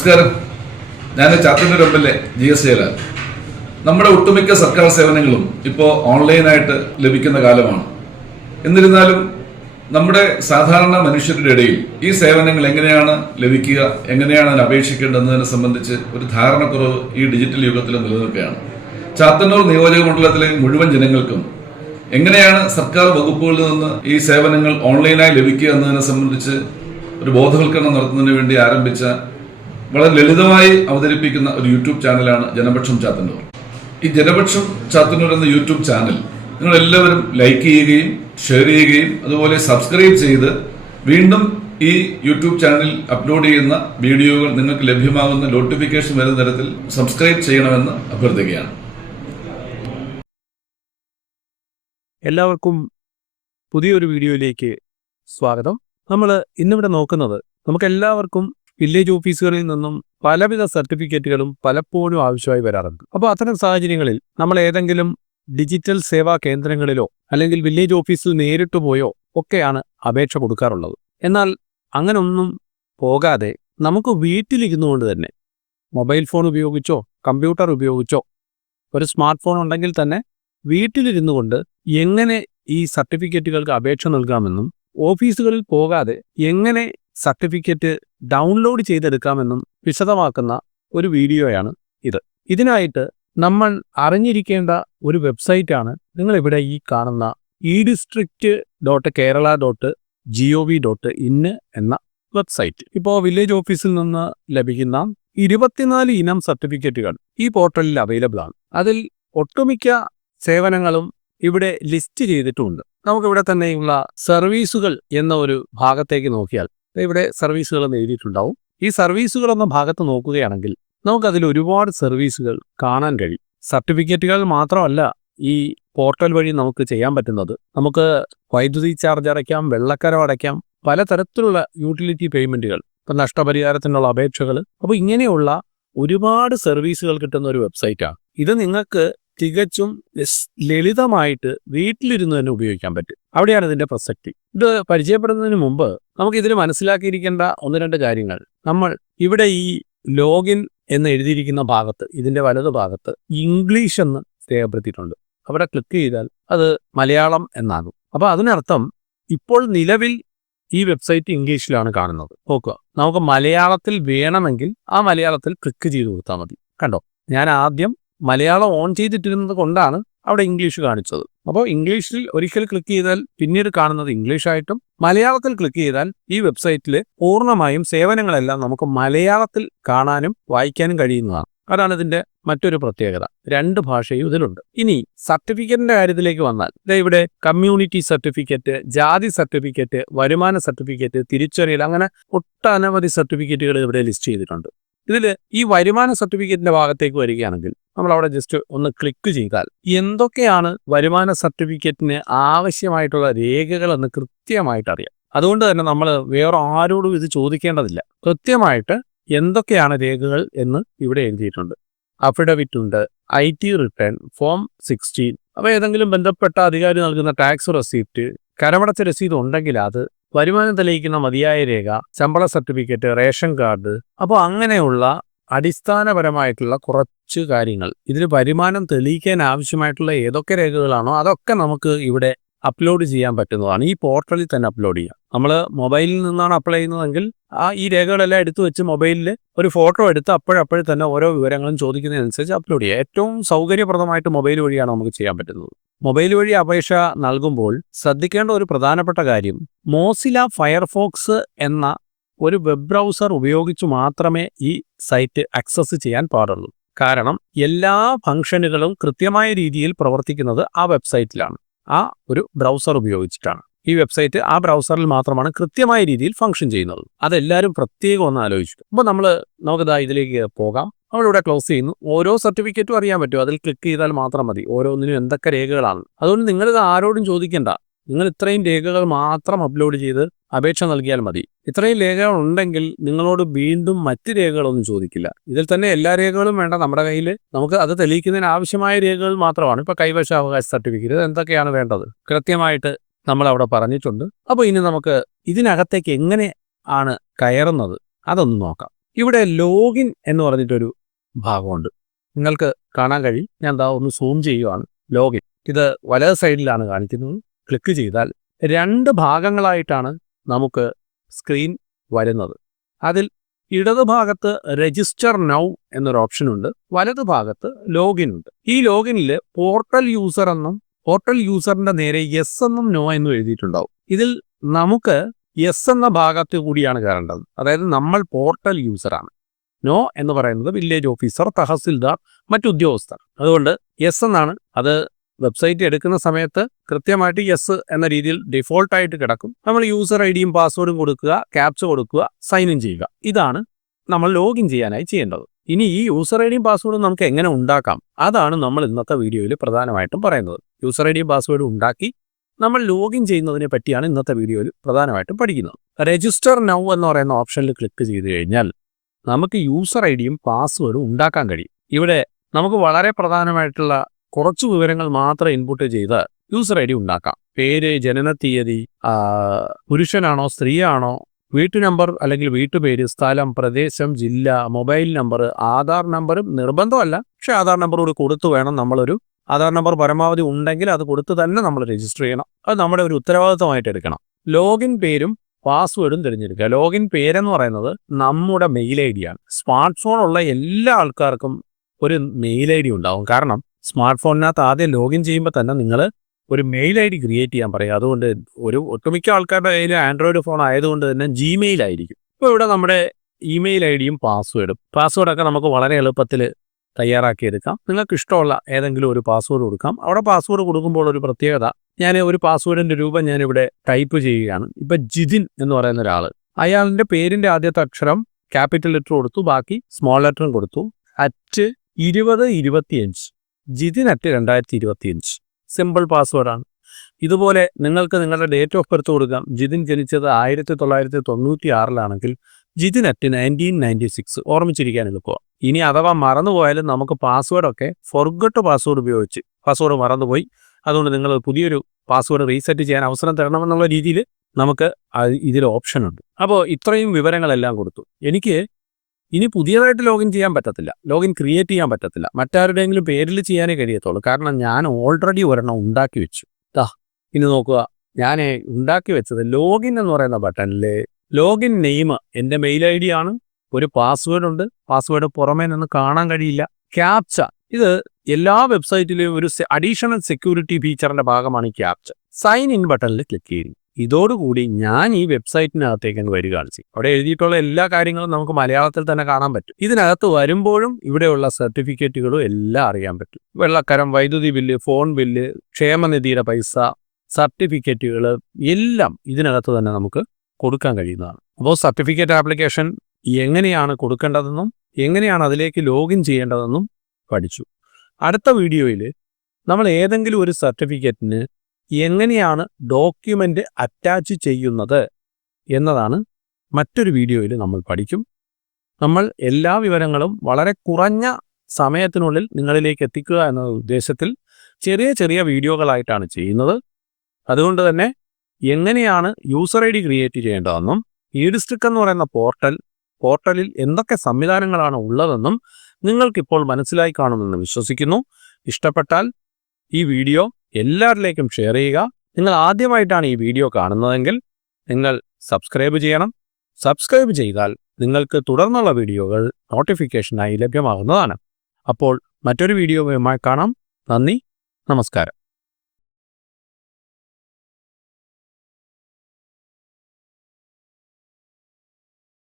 നമസ്കാരം. ഞാൻ Chathannoor MLA GS Jayalal. നമ്മുടെ ഒട്ടുമിക്ക സർക്കാർ സേവനങ്ങളും ഇപ്പോൾ ഓൺലൈനായിട്ട് ലഭിക്കുന്ന കാലമാണ്. എന്നിരുന്നാലും നമ്മുടെ സാധാരണ മനുഷ്യരുടെ ഇടയിൽ ഈ സേവനങ്ങൾ എങ്ങനെയാണ് ലഭിക്കുക, എങ്ങനെയാണ് അതിന് അപേക്ഷിക്കേണ്ടതെന്നതിനെ സംബന്ധിച്ച് ഒരു ധാരണക്കുറവ് ഈ ഡിജിറ്റൽ യുഗത്തിൽ നിലനിൽക്കുകയാണ്. ചാത്തന്നൂർ നിയോജക മണ്ഡലത്തിലെ മുഴുവൻ ജനങ്ങൾക്കും എങ്ങനെയാണ് സർക്കാർ വകുപ്പുകളിൽ നിന്ന് ഈ സേവനങ്ങൾ ഓൺലൈനായി ലഭിക്കുക എന്നതിനെ സംബന്ധിച്ച് ഒരു ബോധവൽക്കരണം നടത്തുന്നതിന് വേണ്ടി ആരംഭിച്ച വളരെ ലളിതമായി അവതരിപ്പിക്കുന്ന ഒരു യൂട്യൂബ് ചാനലാണ് ജനപക്ഷം ചാത്തന്നൂർ. ഈ ജനപക്ഷം ചാത്തന്നൂർ എന്ന യൂട്യൂബ് ചാനൽ നിങ്ങൾ എല്ലാവരും ലൈക്ക് ചെയ്യുകയും ഷെയർ ചെയ്യുകയും അതുപോലെ സബ്സ്ക്രൈബ് ചെയ്ത് വീണ്ടും ഈ യൂട്യൂബ് ചാനലിൽ അപ്ലോഡ് ചെയ്യുന്ന വീഡിയോകൾ നിങ്ങൾക്ക് ലഭ്യമാകുന്ന നോട്ടിഫിക്കേഷൻ വരുന്ന തരത്തിൽ സബ്സ്ക്രൈബ് ചെയ്യണമെന്ന് അഭ്യർത്ഥിക്കുകയാണ്. എല്ലാവർക്കും പുതിയൊരു വീഡിയോയിലേക്ക് സ്വാഗതം. നമ്മൾ ഇന്നിവിടെ നോക്കുന്നത് നമുക്കെല്ലാവർക്കും വില്ലേജ് ഓഫീസുകളിൽ നിന്നും പലവിധ സർട്ടിഫിക്കറ്റുകളും പലപ്പോഴും ആവശ്യമായി വരാറുണ്ട്. അപ്പോൾ അത്തരം സാഹചര്യങ്ങളിൽ നമ്മൾ ഏതെങ്കിലും ഡിജിറ്റൽ സേവാ കേന്ദ്രങ്ങളിലോ അല്ലെങ്കിൽ വില്ലേജ് ഓഫീസിൽ നേരിട്ട് പോയോ ഒക്കെയാണ് അപേക്ഷ കൊടുക്കാറുള്ളത്. എന്നാൽ അങ്ങനൊന്നും പോകാതെ നമുക്ക് വീട്ടിലിരുന്നു കൊണ്ട് തന്നെ മൊബൈൽ ഫോൺ ഉപയോഗിച്ചോ കമ്പ്യൂട്ടർ ഉപയോഗിച്ചോ ഒരു സ്മാർട്ട് ഫോൺ ഉണ്ടെങ്കിൽ തന്നെ വീട്ടിലിരുന്നു കൊണ്ട് എങ്ങനെ ഈ സർട്ടിഫിക്കറ്റുകൾക്ക് അപേക്ഷ നൽകാമെന്നും ഓഫീസുകളിൽ പോകാതെ എങ്ങനെ സർട്ടിഫിക്കറ്റ് ഡൗൺലോഡ് ചെയ്തെടുക്കാമെന്നും വിശദമാക്കുന്ന ഒരു വീഡിയോയാണ് ഇത്. ഇതിനായിട്ട് നമ്മൾ അറിഞ്ഞിരിക്കേണ്ട ഒരു വെബ്സൈറ്റാണ് നിങ്ങളിവിടെ ഈ കാണുന്ന edistrict.kerala.gov.in എന്ന വെബ്സൈറ്റ്. ഇപ്പോൾ വില്ലേജ് ഓഫീസിൽ നിന്ന് ലഭിക്കുന്ന 24 ഇനം സർട്ടിഫിക്കറ്റുകൾ ഈ പോർട്ടലിൽ അവൈലബിൾ ആണ്. അതിൽ ഒട്ടുമിക്ക സേവനങ്ങളും ഇവിടെ ലിസ്റ്റ് ചെയ്തിട്ടുണ്ട്. നമുക്കിവിടെ തന്നെയുള്ള സർവീസുകൾ എന്ന ഒരു ഭാഗത്തേക്ക് നോക്കിയാൽ ഇവിടെ സർവീസുകൾ എന്ന് എഴുതിയിട്ടുണ്ടാവും. ഈ സർവീസുകൾ എന്ന ഭാഗത്ത് നോക്കുകയാണെങ്കിൽ നമുക്കതിൽ ഒരുപാട് സർവീസുകൾ കാണാൻ കഴിയും. സർട്ടിഫിക്കറ്റുകൾ മാത്രമല്ല ഈ പോർട്ടൽ വഴി നമുക്ക് ചെയ്യാൻ പറ്റുന്നത്. നമുക്ക് വൈദ്യുതി ചാർജ് അടയ്ക്കാം, വെള്ളക്കരം അടയ്ക്കാം, പലതരത്തിലുള്ള യൂട്ടിലിറ്റി പേയ്മെൻറ്റുകൾ, ഇപ്പം നഷ്ടപരിഹാരത്തിനുള്ള അപേക്ഷകൾ. അപ്പോൾ ഇങ്ങനെയുള്ള ഒരുപാട് സർവീസുകൾ കിട്ടുന്ന ഒരു വെബ്സൈറ്റാണ് ഇത്. നിങ്ങൾക്ക് തികച്ചും ലളിതമായിട്ട് വീട്ടിലിരുന്ന് തന്നെ ഉപയോഗിക്കാൻ പറ്റും. അവിടെയാണ് ഇതിൻ്റെ പ്രസക്തി. ഇത് പരിചയപ്പെടുന്നതിന് മുമ്പ് നമുക്ക് ഇതിൽ മനസ്സിലാക്കിയിരിക്കേണ്ട ഒന്ന് രണ്ട് കാര്യങ്ങൾ. നമ്മൾ ഇവിടെ ഈ ലോഗിൻ എന്ന് എഴുതിയിരിക്കുന്ന ഭാഗത്ത്, ഇതിൻ്റെ വലതു ഭാഗത്ത് ഇംഗ്ലീഷ് എന്ന് രേഖപ്പെടുത്തിയിട്ടുണ്ട്. അവിടെ ക്ലിക്ക് ചെയ്താൽ അത് മലയാളം എന്നാകും. അപ്പോൾ അതിനർത്ഥം ഇപ്പോൾ നിലവിൽ ഈ വെബ്സൈറ്റ് ഇംഗ്ലീഷിലാണ് കാണുന്നത്. നോക്കുക, നമുക്ക് മലയാളത്തിൽ വേണമെങ്കിൽ ആ മലയാളത്തിൽ ക്ലിക്ക് ചെയ്ത് കൊടുത്താൽ മതി. കണ്ടോ, ഞാൻ ആദ്യം മലയാളം ഓൺ ചെയ്തിട്ടിരുന്നത് കൊണ്ടാണ് അവിടെ ഇംഗ്ലീഷ് കാണിച്ചത്. അപ്പോൾ ഇംഗ്ലീഷിൽ ഒരിക്കൽ ക്ലിക്ക് ചെയ്താൽ പിന്നീട് കാണുന്നത് ഇംഗ്ലീഷായിട്ടും, മലയാളത്തിൽ ക്ലിക്ക് ചെയ്താൽ ഈ വെബ്സൈറ്റിൽ പൂർണ്ണമായും സേവനങ്ങളെല്ലാം നമുക്ക് മലയാളത്തിൽ കാണാനും വായിക്കാനും കഴിയുന്നതാണ്. അതാണ് ഇതിൻ്റെ മറ്റൊരു പ്രത്യേകത. 2 ഭാഷയും ഇതിലുണ്ട്. ഇനി സർട്ടിഫിക്കറ്റിൻ്റെ കാര്യത്തിലേക്ക് വന്നാൽ ഇവിടെ കമ്മ്യൂണിറ്റി സർട്ടിഫിക്കറ്റ്, ജാതി സർട്ടിഫിക്കറ്റ്, വരുമാന സർട്ടിഫിക്കറ്റ്, തിരിച്ചറിയൽ, അങ്ങനെ ഒട്ടനവധി സർട്ടിഫിക്കറ്റുകൾ ഇവിടെ ലിസ്റ്റ് ചെയ്തിട്ടുണ്ട്. ഇതിൽ ഈ വരുമാന സർട്ടിഫിക്കറ്റിന്റെ ഭാഗത്തേക്ക് വരികയാണെങ്കിൽ നമ്മൾ അവിടെ ജസ്റ്റ് ഒന്ന് ക്ലിക്ക് ചെയ്താൽ എന്തൊക്കെയാണ് വരുമാന സർട്ടിഫിക്കറ്റിന് ആവശ്യമായിട്ടുള്ള രേഖകളെന്ന് കൃത്യമായിട്ട് അറിയാം. അതുകൊണ്ട് തന്നെ നമ്മൾ വേറെ ആരോടും ഇത് ചോദിക്കേണ്ടതില്ല. കൃത്യമായിട്ട് എന്തൊക്കെയാണ് രേഖകൾ എന്ന് ഇവിടെ എഴുതിയിട്ടുണ്ട്. അഫിഡവിറ്റ് ഉണ്ട്, IT റിട്ടേൺ, ഫോം 16, അപ്പോൾ ഏതെങ്കിലും ബന്ധപ്പെട്ട അധികാരി നൽകുന്ന ടാക്സ് റെസീപ്റ്റ്, കരമടച്ച രസീത് ഉണ്ടെങ്കിൽ അത്, വരുമാനം തെളിയിക്കുന്ന മതിയായ രേഖ, ശമ്പള സർട്ടിഫിക്കറ്റ്, റേഷൻ കാർഡ്. അപ്പോൾ അങ്ങനെയുള്ള അടിസ്ഥാനപരമായിട്ടുള്ള കുറച്ച് കാര്യങ്ങൾ. ഇതിൽ വരുമാനം തെളിയിക്കാൻ ആവശ്യമായിട്ടുള്ള ഏതൊക്കെ രേഖകളാണോ അതൊക്കെ നമുക്ക് ഇവിടെ അപ്ലോഡ് ചെയ്യാൻ പറ്റുന്നതാണ്. ഈ പോർട്ടലിൽ തന്നെ അപ്ലോഡ് ചെയ്യാം. നമ്മൾ മൊബൈലിൽ നിന്നാണ് അപ്ലൈ ചെയ്യുന്നതെങ്കിൽ ഈ രേഖകളെല്ലാം എടുത്തു വെച്ച് മൊബൈലിൽ ഒരു ഫോട്ടോ എടുത്ത് അപ്പോഴപ്പോഴും തന്നെ ഓരോ വിവരങ്ങളും ചോദിക്കുന്നതിനനുസരിച്ച് അപ്ലോഡ് ചെയ്യുക. ഏറ്റവും സൗകര്യപ്രദമായിട്ട് മൊബൈൽ വഴിയാണ് നമുക്ക് ചെയ്യാൻ പറ്റുന്നത്. മൊബൈൽ വഴി അപേക്ഷ നൽകുമ്പോൾ ശ്രദ്ധിക്കേണ്ട ഒരു പ്രധാനപ്പെട്ട കാര്യം, മോസില ഫയർഫോക്സ് എന്ന ഒരു വെബ് ബ്രൗസർ ഉപയോഗിച്ച് മാത്രമേ ഈ സൈറ്റ് ആക്സസ് ചെയ്യാൻ പാടുള്ളൂ. കാരണം എല്ലാ ഫംഗ്ഷനുകളും കൃത്യമായ രീതിയിൽ പ്രവർത്തിക്കുന്നത് ആ വെബ്സൈറ്റിലാണ്, ആ ഒരു ബ്രൗസർ ഉപയോഗിച്ചിട്ടാണ്. ഈ വെബ്സൈറ്റ് ആ ബ്രൗസറിൽ മാത്രമാണ് കൃത്യമായ രീതിയിൽ ഫംഗ്ഷൻ ചെയ്യുന്നത്. അതെല്ലാവരും പ്രത്യേകം ഒന്ന് ആലോചിച്ചു. അപ്പോൾ നമുക്കിതാ ഇതിലേക്ക് പോകാം. നമ്മളിവിടെ ക്ലോസ് ചെയ്യുന്നു. ഓരോ സർട്ടിഫിക്കറ്റും അറിയാൻ പറ്റും. അതിൽ ക്ലിക്ക് ചെയ്താൽ മാത്രം മതി ഓരോന്നിനും എന്തൊക്കെ രേഖകളാണ്. അതുകൊണ്ട് നിങ്ങളിത് ആരോടും ചോദിക്കേണ്ട. നിങ്ങൾ ഇത്രയും രേഖകൾ മാത്രം അപ്ലോഡ് ചെയ്ത് അപേക്ഷ നൽകിയാൽ മതി. ഇത്രയും രേഖകൾ ഉണ്ടെങ്കിൽ നിങ്ങളോട് വീണ്ടും മറ്റ് രേഖകളൊന്നും ചോദിക്കില്ല. ഇതിൽ തന്നെ എല്ലാ രേഖകളും വേണ്ട. നമ്മുടെ കയ്യിൽ നമുക്ക് അത് തെളിയിക്കുന്നതിന് ആവശ്യമായ രേഖകൾ മാത്രമാണ്. ഇപ്പോൾ കൈവശാവകാശ സർട്ടിഫിക്കറ്റ്, എന്തൊക്കെയാണ് വേണ്ടത് കൃത്യമായിട്ട് നമ്മളവിടെ പറഞ്ഞിട്ടുണ്ട്. അപ്പോൾ ഇനി നമുക്ക് ഇതിനകത്തേക്ക് എങ്ങനെ ആണ് കയറുന്നത് അതൊന്ന് നോക്കാം. ഇവിടെ ലോഗിൻ എന്ന് പറഞ്ഞിട്ടൊരു ഭാഗമുണ്ട്. നിങ്ങൾക്ക് കാണാൻ കഴിയും. ഞാൻ ദാ ഒന്ന് സൂം ചെയ്യുവാണ്. ലോഗിൻ ഇത് വലത് സൈഡിലാണ് കാണിക്കുന്നത്. ക്ലിക്ക് ചെയ്താൽ 2 ഭാഗങ്ങളായിട്ടാണ് നമുക്ക് സ്ക്രീൻ വരുന്നത്. അതിൽ ഇടത് ഭാഗത്ത് രജിസ്റ്റർ നൗ എന്നൊരു ഓപ്ഷൻ ഉണ്ട്, വലത് ഭാഗത്ത് ലോഗിൻ ഉണ്ട്. ഈ ലോഗിനിൽ പോർട്ടൽ യൂസർ എന്നും പോർട്ടൽ യൂസറിന്റെ നേരെ യെസ് എന്നും നോ എന്നും എഴുതിയിട്ടുണ്ടാവും. ഇതിൽ നമുക്ക് യെസ് എന്ന ഭാഗത്ത് കൂടിയാണ് കയറേണ്ടത്. അതായത് നമ്മൾ പോർട്ടൽ യൂസറാണ്. നോ എന്ന് പറയുന്നത് വില്ലേജ് ഓഫീസർ, തഹസിൽദാർ, മറ്റുദ്യോഗസ്ഥർ. അതുകൊണ്ട് യെസ് എന്നാണ്. അത് വെബ്സൈറ്റ് എടുക്കുന്ന സമയത്ത് കൃത്യമായിട്ട് യെസ് എന്ന രീതിയിൽ ഡിഫോൾട്ടായിട്ട് കിടക്കും. നമ്മൾ യൂസർ ഐ ഡിയും പാസ്വേഡും കൊടുക്കുക, ക്യാപ്ച കൊടുക്കുക, സൈൻ ഇൻ ചെയ്യുക. ഇതാണ് നമ്മൾ ലോഗിൻ ചെയ്യാനായി ചെയ്യേണ്ടത്. ഇനി ഈ യൂസർ ഐ ഡിയും പാസ്വേഡും നമുക്ക് എങ്ങനെ ഉണ്ടാക്കാം, അതാണ് നമ്മൾ ഇന്നത്തെ വീഡിയോയിൽ പ്രധാനമായിട്ടും പറയുന്നത്. യൂസർ ഐ ഡിയും പാസ്വേഡും ഉണ്ടാക്കി നമ്മൾ ലോഗിൻ ചെയ്യുന്നതിനെ പറ്റിയാണ് ഇന്നത്തെ വീഡിയോയിൽ പ്രധാനമായിട്ടും പഠിക്കുന്നത്. രജിസ്റ്റർ നൗ എന്ന് പറയുന്ന ഓപ്ഷനിൽ ക്ലിക്ക് ചെയ്ത് കഴിഞ്ഞാൽ നമുക്ക് യൂസർ ഐ ഡിയും പാസ്വേഡും ഉണ്ടാക്കാൻ കഴിയും. ഇവിടെ നമുക്ക് വളരെ പ്രധാനമായിട്ടുള്ള കുറച്ച് വിവരങ്ങൾ മാത്രം ഇൻപുട്ട് ചെയ്ത് യൂസർ ഐ ഡി ഉണ്ടാക്കാം. പേര്, ജനനത്തീയതി, പുരുഷനാണോ സ്ത്രീയാണോ, വീട്ടു നമ്പർ അല്ലെങ്കിൽ വീട്ടുപേര്, സ്ഥലം, പ്രദേശം, ജില്ല, മൊബൈൽ നമ്പർ, ആധാർ നമ്പറും നിർബന്ധമല്ല, പക്ഷേ ആധാർ നമ്പർ കൂടി കൊടുത്തു വേണം. നമ്മളൊരു ആധാർ നമ്പർ പരമാവധി ഉണ്ടെങ്കിൽ അത് കൊടുത്ത് തന്നെ നമ്മൾ രജിസ്റ്റർ ചെയ്യണം. അത് നമ്മുടെ ഒരു ഉത്തരവാദിത്തമായിട്ട് എടുക്കണം. ലോഗിൻ പേരും പാസ്വേഡും തിരഞ്ഞെടുക്കുക. ലോഗിൻ പേരെന്ന് പറയുന്നത് നമ്മുടെ മെയിൽ ഐ ഡിയാണ്. സ്മാർട്ട് ഫോൺ ഉള്ള എല്ലാ ആൾക്കാർക്കും ഒരു മെയിൽ ഐ ഡി ഉണ്ടാവും. കാരണം സ്മാർട്ട് ഫോണിനകത്ത് ആദ്യം ലോഗിൻ ചെയ്യുമ്പോൾ തന്നെ നിങ്ങൾ ഒരു മെയിൽ ഐ ഡി ക്രിയേറ്റ് ചെയ്യാൻ പറയുക. അതുകൊണ്ട് ഒട്ടുമിക്ക ആൾക്കാരുടെ കയ്യിൽ ആൻഡ്രോയിഡ് ഫോൺ ആയതുകൊണ്ട് തന്നെ ജിമെയിൽ ആയിരിക്കും. ഇപ്പോൾ ഇവിടെ നമ്മുടെ ഇമെയിൽ ഐ ഡിയും പാസ്വേഡൊക്കെ നമുക്ക് വളരെ എളുപ്പത്തിൽ തയ്യാറാക്കിയെടുക്കാം. നിങ്ങൾക്ക് ഇഷ്ടമുള്ള ഏതെങ്കിലും ഒരു പാസ്വേഡ് കൊടുക്കാം. അവിടെ പാസ്വേഡ് കൊടുക്കുമ്പോൾ ഒരു പ്രത്യേകത, ഞാൻ ഒരു പാസ്വേഡിൻ്റെ രൂപം ഞാനിവിടെ ടൈപ്പ് ചെയ്യുകയാണ്. ഇപ്പം ജിതിൻ എന്ന് പറയുന്ന ഒരാൾ, അയാളുടെ പേരിൻ്റെ ആദ്യത്തെ അക്ഷരം ക്യാപിറ്റൽ ലെറ്റർ കൊടുത്തു, ബാക്കി സ്മോൾ ലെറ്ററും കൊടുത്തു. @2025 ജിതിൻ @2025 സിമ്പിൾ പാസ്വേഡാണ്. ഇതുപോലെ നിങ്ങൾക്ക് നിങ്ങളുടെ ഡേറ്റ് ഓഫ് ബർത്ത് കൊടുക്കാം. ജിതിൻ ജനിച്ചത് 1996 ജിതിൻ @1996 ഓർമ്മിച്ചിരിക്കാൻ എളുപ്പമാണ്. ഇനി അഥവാ മറന്നുപോയാലും നമുക്ക് പാസ്വേഡൊക്കെ ഫൊർഗട്ട് പാസ്വേഡ് ഉപയോഗിച്ച്, പാസ്വേഡ് മറന്നുപോയി അതുകൊണ്ട് നിങ്ങൾ പുതിയൊരു പാസ്വേഡ് റീസെറ്റ് ചെയ്യാൻ അവസരം തരണമെന്നുള്ള രീതിയിൽ നമുക്ക് ഇതിൽ ഓപ്ഷൻ ഉണ്ട്. അപ്പോൾ ഇത്രയും വിവരങ്ങളെല്ലാം കൊടുത്തു. എനിക്ക് ഇനി പുതിയതായിട്ട് ലോഗിൻ ചെയ്യാൻ പറ്റത്തില്ല, ലോഗിൻ ക്രിയേറ്റ് ചെയ്യാൻ പറ്റത്തില്ല, മറ്റാരുടെയെങ്കിലും പേരിൽ ചെയ്യാനേ കഴിയത്തുള്ളൂ. കാരണം ഞാൻ ഓൾറെഡി ഒരെണ്ണം ഉണ്ടാക്കി വെച്ചു. ഇനി നോക്കുക, ഞാൻ ഉണ്ടാക്കി വെച്ചത് ലോഗിൻ എന്ന് പറയുന്ന ബട്ടണിൽ ലോഗിൻ നെയിം എൻ്റെ മെയിൽ ഐ ഡി ആണ്. ഒരു പാസ്വേഡ് ഉണ്ട്, പാസ്വേഡ് പുറമേ നിന്ന് കാണാൻ കഴിയില്ല. ക്യാപ്ച, ഇത് എല്ലാ വെബ്സൈറ്റിലെയും ഒരു അഡീഷണൽ സെക്യൂരിറ്റി ഫീച്ചറിൻ്റെ ഭാഗമാണ് ഈ ക്യാപ്ച. സൈൻ ഇൻ ബട്ടണിൽ ക്ലിക്ക് ചെയ്യും. ഇതോടുകൂടി ഞാൻ ഈ വെബ്സൈറ്റിനകത്തേക്ക് വരികയാണ് ചെയ്യും. അവിടെ എഴുതിയിട്ടുള്ള എല്ലാ കാര്യങ്ങളും നമുക്ക് മലയാളത്തിൽ തന്നെ കാണാൻ പറ്റും. ഇതിനകത്ത് വരുമ്പോഴും ഇവിടെയുള്ള സർട്ടിഫിക്കറ്റുകളും എല്ലാം അറിയാൻ പറ്റും. വെള്ളക്കരം, വൈദ്യുതി ബില്ല്, ഫോൺ ബില്ല്, ക്ഷേമനിധിയുടെ പൈസ, സർട്ടിഫിക്കറ്റുകൾ എല്ലാം ഇതിനകത്ത് തന്നെ നമുക്ക് കൊടുക്കാൻ കഴിയുന്നതാണ്. അപ്പോൾ സർട്ടിഫിക്കറ്റ് ആപ്ലിക്കേഷൻ എങ്ങനെയാണ് കൊടുക്കേണ്ടതെന്നും എങ്ങനെയാണ് അതിലേക്ക് ലോഗിൻ ചെയ്യേണ്ടതെന്നും പഠിച്ചു. അടുത്ത വീഡിയോയിൽ നമ്മൾ ഏതെങ്കിലും ഒരു സർട്ടിഫിക്കറ്റിന് എങ്ങനെയാണ് ഡോക്യുമെൻ്റ് അറ്റാച്ച് ചെയ്യുന്നത് എന്നതാണ് മറ്റൊരു വീഡിയോയിൽ നമ്മൾ പഠിക്കും. നമ്മൾ എല്ലാ വിവരങ്ങളും വളരെ കുറഞ്ഞ സമയത്തിനുള്ളിൽ നിങ്ങളിലേക്ക് എത്തിക്കുക എന്ന ഉദ്ദേശത്തിൽ ചെറിയ ചെറിയ വീഡിയോകളായിട്ടാണ് ചെയ്യുന്നത്. അതുകൊണ്ട് തന്നെ എങ്ങനെയാണ് യൂസർ ഐ ഡി ക്രിയേറ്റ് ചെയ്യേണ്ടതെന്നും ഇഡിസ്ട്രിക്ട് എന്ന് പറയുന്ന പോർട്ടലിൽ എന്തൊക്കെ സംവിധാനങ്ങളാണ് ഉള്ളതെന്നും നിങ്ങൾക്കിപ്പോൾ മനസ്സിലായി കാണുമെന്ന് വിശ്വസിക്കുന്നു. ഇഷ്ടപ്പെട്ടാൽ ഈ വീഡിയോ എല്ലാവരിലേക്കും ഷെയർ ചെയ്യുക. നിങ്ങൾ ആദ്യമായിട്ടാണ് ഈ വീഡിയോ കാണുന്നതെങ്കിൽ നിങ്ങൾ സബ്സ്ക്രൈബ് ചെയ്യണം. സബ്സ്ക്രൈബ് ചെയ്താൽ നിങ്ങൾക്ക് തുടർന്നുള്ള വീഡിയോകൾ നോട്ടിഫിക്കേഷനായി ലഭ്യമാകുന്നതാണ്. അപ്പോൾ മറ്റൊരു വീഡിയോയുമായി കാണാം. നന്ദി, നമസ്കാരം.